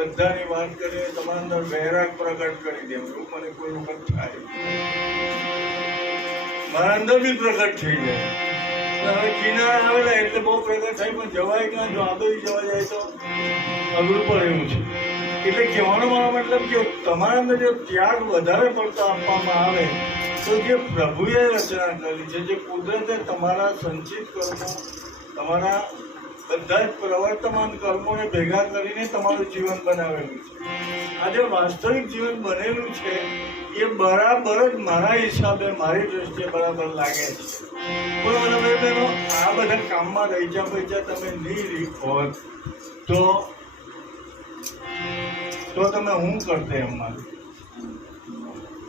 બધાની વાત કરીને તમારા અંદર વૈરાગ પ્રગટ કરી દેવું એવું મને કોઈ વખત થાય. મારા અંદર બી પ્રગટ થઈ જાય. હવે કિનારે આવેલા એટલે બહુ પ્રગટ થાય, પણ જવાય ક્યાં? જો આદોઈ જવા જાય તો અઘરું પણ એવું છે. એટલે કહેવાનો મારો મતલબ કે તમારા અંદર જો ત્યાગ વધારે પડતો આપવામાં આવે, તો જે પ્રભુએ રચના કરી છે, જે કુદરતે તમારા સંચિત કર્મો, તમારા બધા જ પ્રવર્તમાન કર્મોને ભેગા કરીને તમારું જીવન બનાવેલું છે. આજે વાસ્તવિક જીવન બનેલું છે, એ બરાબર જ મારા હિસાબે, મારી દ્રષ્ટિએ બરાબર લાગે છે. પણ હવે બહેનો, આ બધા કામમાં રહીચા પૈસા તમે નહીં રહી હોત તો તો તમે હું કરતે મારું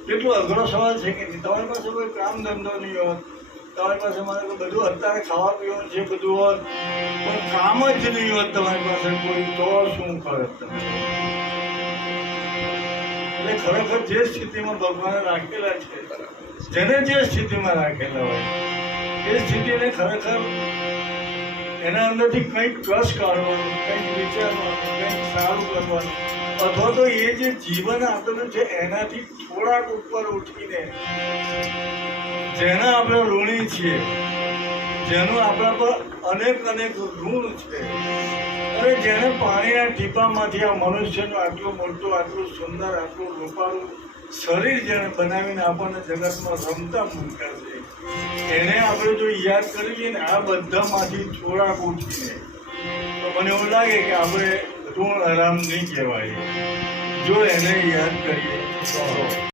કેટલો અઘરો સવાલ છે કે તમારી પાસે કોઈ કામ ધંધો નહીં હોત તમારી પાસે મારે તો બધું અત્યારે ખાવા પીવાનું છે બધું હોત પણ કામ જ નહીં હોત તમારી પાસે કોઈ, તો શું તમે? એટલે ખરેખર જે સ્થિતિમાં ભગવાને રાખેલા છે, જેને જે સ્થિતિમાં રાખેલા હોય, એ સ્થિતિને ખરેખર એના અંદરથી કંઈક રસ કાઢવાનું, કંઈક વિચારવાનું, કંઈક સારું કરવાનું. અથવા તો એ જે જીવન આપેલું છે એનાથી થોડાક ઉપર ઉઠીને, જેના આપણે ઋણી છીએ જેનું આપણા પર અનેક અનેક ઋણ છે. અને જેને પાણીના ટીપામાંથી આ મનુષ્યનું આટલું મોટું, આટલું સુંદર, આટલું રૂપાળું શરીર જેને બનાવીને આપણને જગતમાં રમતા મૂક્યા છે. એને આપણે જો યાદ કરીએ ને, આ બધામાંથી થોડાક ઉઠીને, તો મને એવું લાગે કે આપણે ઋણ આરામ નહીં કહેવાય. જો એને યાદ કરીએ તો